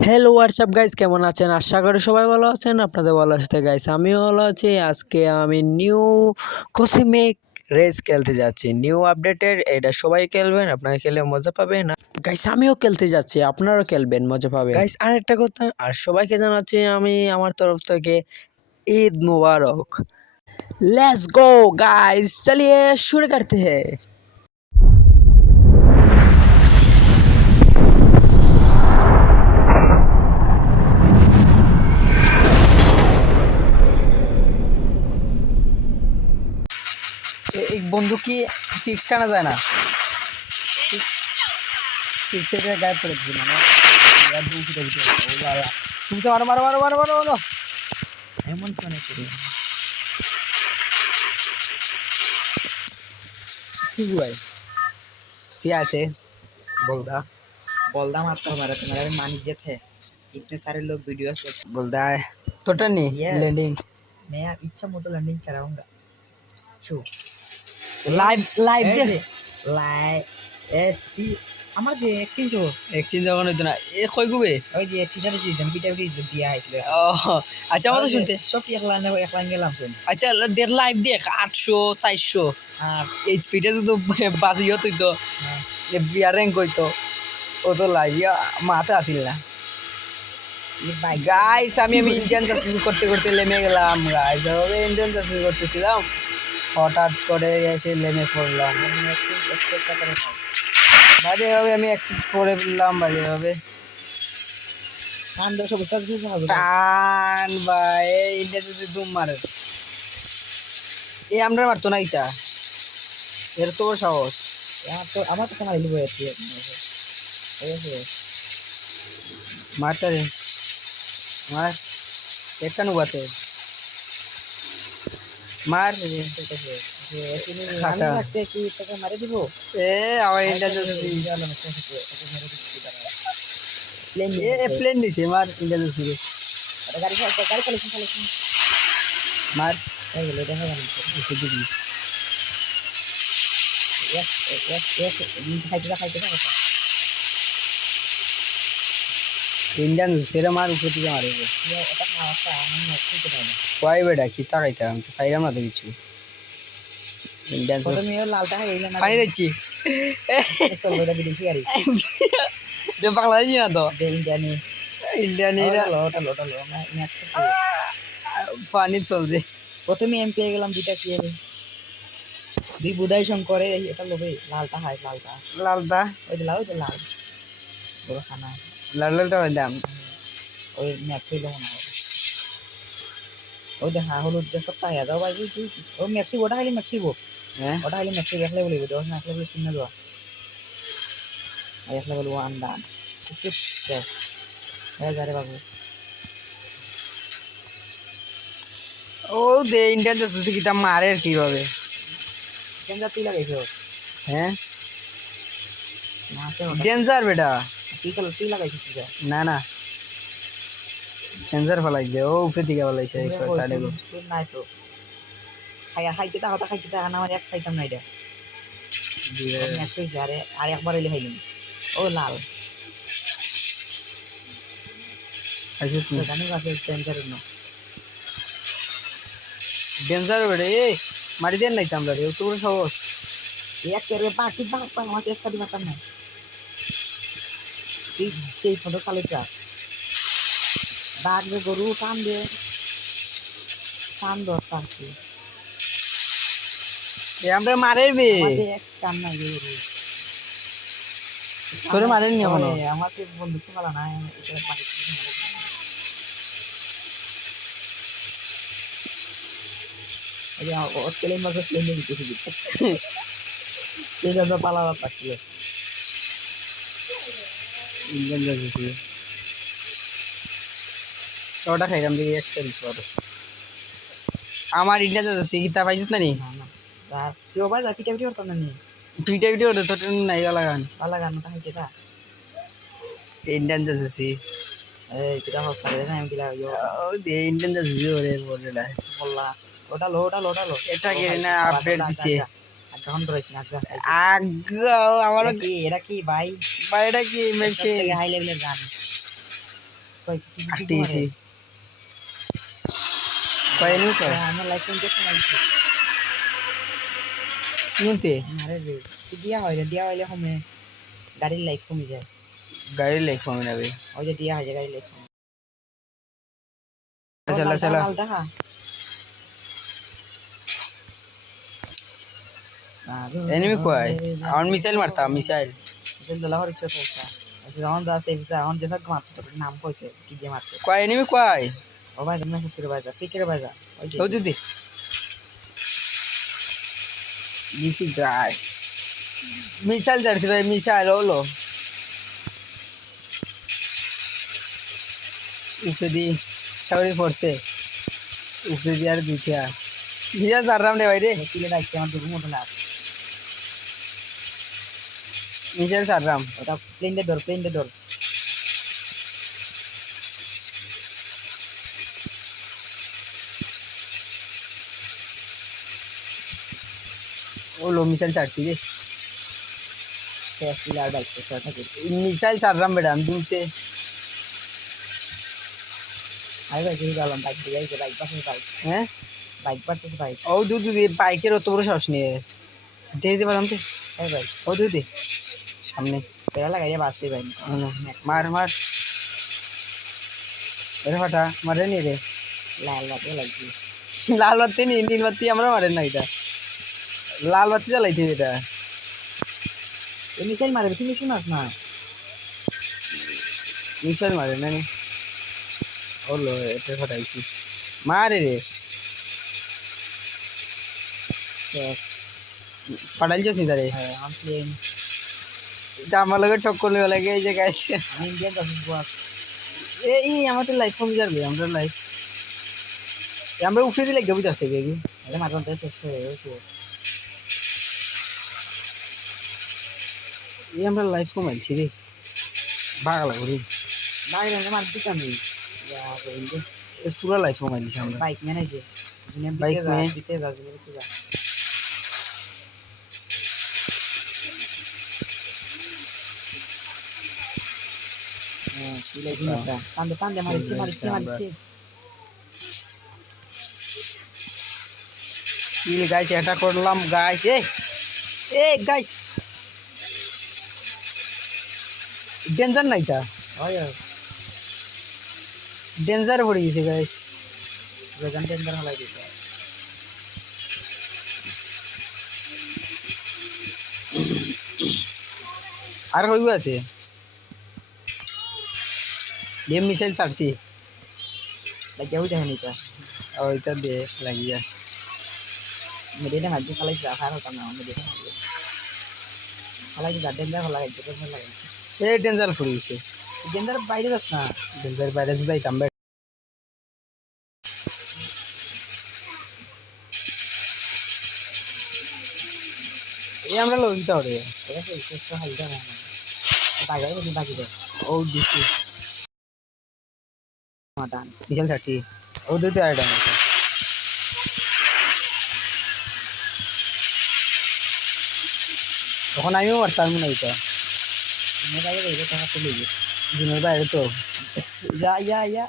Hello WhatsApp guys, কেমন আছেন? আশা করি সবাই ভালো আছেন। আপনাদের ভালো আসতে গাইস, আমিও ভালো আছি। আজকে আমি নিউ কসমিক রেস খেলতে যাচ্ছি, নিউ আপডেটের। এটা সবাই খেলবেন, আপনারা খেলে মজা পাবেন। গাইস আমিও খেলতে যাচ্ছি, আপনারাও খেলবেন, মজা পাবেন গাইস। আর একটা কথা, আর সবাইকে জানাচ্ছি আমি আমার তরফ থেকে ঈদ মুবারক। लेट्स गो गाइस, चलिए शुरू करते हैं। एक बंदूक की फिक्स টানা যায় না, फिक्स এর গায়েব করে দিছি মানে একদম ফুটে ফুটে ও বাবা তুমি মারো মারো মারো মারো মারো মারো এমন কেন করি ठीक भाई ঠিক আছে बोलदा बोलदा मत हमारा तुम्हारा भी मान इज्जत है। इतने सारे लोग वीडियोस बोलदा है टोटल नहीं लैंडिंग मैं इच्छा मतो लैंडिंग कराऊंगा। शो লাইভ লাইভ দে লাইভ এসটি আমার যে এক্সচেঞ্জ যখন হইতো না এ কই গুবে ওই যে টিচারে দিয়েছেন পিটা পিটা দিয়া হইছিল। ও আচ্ছা মতো শুনতে সব একলা গেলাম শুন। আচ্ছা দেখ লাইভ দেখ 800 400 আর এইচপিটা তো বাজিও তুই তো বিয়ার র্যাঙ্ক হইতো ও তো লাইভ মাতে আসিল না। গাইস আমি ইন্ডিয়ান জাসুস করতে করতে নেমে গেলাম। গাইস আমি ইন্ডিয়ান জাসুস করতেছিলাম, হঠাৎ করে এসে নেমে পড়লাম। বাজে ভাবে আমি অ্যাকসেপ্ট করে ফেললাম, বাজে ভাবে টান ভাই ইন্ডিয়ান জাসুস দুম মারে এ আমরা মারতো না ইটা এর তো সাহস আমার তো মারিল বইছি মারটা রে মার একানো বাতে মার রে খাতা রাখতে কি তোকে মারি দিব। এ আমার ইন্ডিয়ান জাসুস প্লেন এ প্লেন দিছে মার ইন্ডিয়ান জাসুস গাড়ি কালেকশন মার এই গেল দেখা গেল খাইতে ইন্ডিয়ান সেরা মার উপর থেকে মারে এটা খাওয়াটা আমি খেতে পারি না। কয় বেটা কি তাকাইতাম তো খাইলাম না তো কিছু। ইন্ডিয়ান প্রথমে লালটা খাই না পানি দিচ্ছি চলবে এটা বিদেশি গাড়ি বাংলাদেশি না তো ইন্ডিয়ানি ইন্ডিয়ানি লোটা পানি চলছে। প্রথমে এম পেয়ে গেলাম দুইটা কি দুই বুধাই শঙ্করে এটা লোভে লালটা খাই লালটা ওই যে লাল বড় খানা লাল লালটা দাম ওই ম্যাক্স হইল মনে হয় ওই দেখা হলুদ যে সব টাকা দাও ভাই ওই ম্যাক্সি ওটা খাইলে ম্যাক্সিবো হ্যাঁ ওটা খাইলে ম্যাক্সি দেখলে বলিব দশ না দেখলে বলে চিহ্ন দেওয়া দেখলে বলবো আন্ডান যারে বাবু ও দে ইন্ডিয়ান জাসুস কিটা মারে আর কিভাবে কেন তুই লাগাইছো হ্যাঁ মাসে ডেঞ্জার বেটা তুই লাগাইছিস না না ডেঞ্জার ফলাই দে ও উপরে দিকে ফলাইছে শয়তানে গো নাই তো খাইতে থাকা না আমার এক খাইতাম না এটা আর একবার এলে খাইলাম ও লাল আচ্ছা তুই জানি কাছে ডেঞ্জার না ডেঞ্জার বেটা এই মারি দেন নাই আমরা রে তো সহজ এক কেরে বাকি আমার চেষ্টা কাটি মারতাম না তুই সেই ফটো চালিয়ে ডাকবে গরু টান ধরতাম এ আমরা মারের বে এক্স কাম না গরু তোরে মারেন নি এখনো আমাকে বন্ধু তো ভালো না এটা পারি এই ও প্লেন মাঝে প্লেন দিতে দিতে এটা তো পালাবা পাচ্ছিল ইন্ডিয়ান জাসুস ওটা খাইলাম দেখি এক্সেল ফরস আমার ইন্ডিয়ান জাসুস কিতা পাইছিস না নি না তুই ভাই যা পিটা পিটা করতাম না নি পিটা পিটা ওটা তো নাই ভালো গান না খাইতে তা ইন্ডিয়ান জাসুস এই কিটা হস্তা দে না আমি কিটা ও দে ইন্ডিয়ান জাসুস ওরে বললা বললা ওটা লো এটা কি না আপডেট দিছে এখন ধরেছি আগা আমার কি এটা কি ভাই এটা কি মেশিন হাই লেভেলের গান কই আটিছি পাইনি তো আমার লাইফ টাইম দেখতে মারছি কিনতে আরে রে দিয়া হইলে কমে গাড়ির লাইফ কমে যায় গাড়ি লেখ কমে যাবে ওই যে দিয়া হয় যে গাড়ির লাইফ কমে চলা চলা লাল দেখা এনিমি কই আমার মিসাইল মারতাম মিসাইল মিসাইল দলা হর ইচ্ছা তো যখন দা সেভ যা এখন যেটা মারতে তো নাম কইছে কি যে মারছে কই এনিমি কই ও ভাই তুমি সত্যি বাজা ফিকের বাজা ওই যে ও দিদি দিছি গাইস মিসাইল ধরছে ভাই মিসাইল হলো উপরে দি সাউরি পড়ছে উপরে দি আর দুইটা ভিজা জাররাম রে ভাই রে কিলে ডাইছে আমার দুটো মতো লাগ মিসাইল জাররাম ওটা প্লেন দে ধর ও লো মিসাইল ছাড়ছি রে শেষ কিলে আর ডাইছে সেটা কি মিসাইল ছাড়রাম বেটা আমি দুলছে আই ভাই কি গেলাম বাইক দিয়ে যে বাইক পাশে বাইক হ্যাঁ বাইক পাশে বাইক ও দুধ বাইকের অত বড় সাহস নিয়ে দিয়ে দিতে পারলাম তো এই ভাই ও দুধে সামনে পেরা লাগাইয়া বাঁচতে ভাই মার মার এরে ফাটা মারে নি রে লাল বাতি লাগছে লাল বাতি নি নীল বাতি আমরা মারেন না এটা লাল বাতি জ্বালাইছি এটা এই মিসাইল মারবে তুমি শুনাস না মিসাইল মারে না নি হলো এটা ফাটাইছি মারে রে শেষ ফাটাইছিস নি তারে হ্যাঁ আমি প্লেন এটা আমার লগে ঠক করলে লাগে এই যে গাইছে আমি ইন্ডিয়ান জাসুস বস এই আমাদের লাইফ কমে যাবে আমরা লাইফ আমরা উঠে দিলে গেবু যাচ্ছে বেগু এটা মারতে মারতে শেষ হয়ে গেছে এই আমরা লাইফ কমাইছি রে বাগালা ঘুরি বাইরে মার দিতে আমি পুরা লাইফ কমাই দিছি আমরা বাইক ম্যানেজে Bike में দিতে যা দিতে যা হ্যাঁ কিলে দিনটা টান্দে মারছি কি গাইছে এটা করলাম গাইস এ গাইস ডেঞ্জার নাই তা হয় ডেঞ্জার পড়ে গেছে গাইস বেগান টেন্ডার হলাই দিতে আর কইগু আছে দিয়ে মিসাইল ছাড়ছি লাগিয়া হইতে হনি তা ওইটা দিয়ে লাগিয়া মেডিনে মাঝে চালাইছি আর হতাম না মেডিনে চালাইছি যা টেন্ডার হলাই দিতে লাগাইছি এ ডেঞ্জার পড়ে গেছে টেন্ডার বাইরে যাস না ডেঞ্জার বাইরে যাইতাম এই আমরা লইতা ওরে ঠিক আছে চেষ্টা হাইটা না বাগাই বাকি দে ও দিছি মাটান মিসাইল ছাড়ছি ও দিতে আর ডান তখন আমিও মারতাম না এটা তুমি বাইরে যাইবে টাকা তুলে দিবে জুনের বাইরে তো ইয়া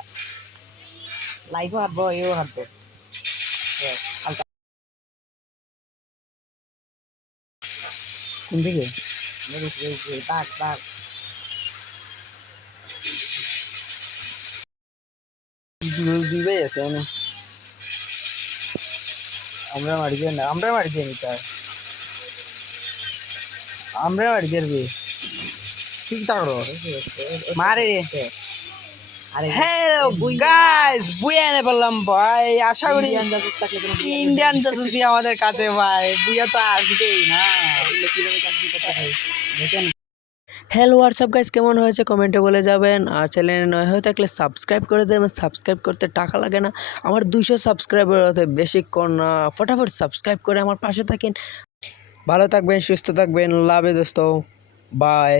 লাইফও হাঁটবো এও হাঁটবো কোন দিকে বাঘ দুই ভাই আছে আমি আমরা মারি দিয়ে না আমরা মারি দিয়ে নিতে আমরা মারি দিয়ে ঠিক থাকো মারে রে আরে হ্যালো গাইস বুয়া এনে বললাম ভাই আশা করি ইন্ডিয়ান জাসুস থাকলে কোনো ইন্ডিয়ান জাসুসি আমাদের কাছে ভাই বুয়া তো আসবেই না কিভাবে কাজ দিতে পারে দেখেন হ্যালো হোয়াটসঅ্যাপ গাইস কেমন হয়েছে কমেন্টে বলে যাবেন আর চ্যানেলে নয় হয়ে থাকলে সাবস্ক্রাইব করে দেবেন সাবস্ক্রাইব করতে টাকা লাগে না আমার 200 সাবস্ক্রাইবার হতে বেশিক্ষণ না ফটাফট সাবস্ক্রাইব করে আমার পাশে থাকেন ভালো থাকবেন সুস্থ থাকবেন লাভে দোস্ত বাই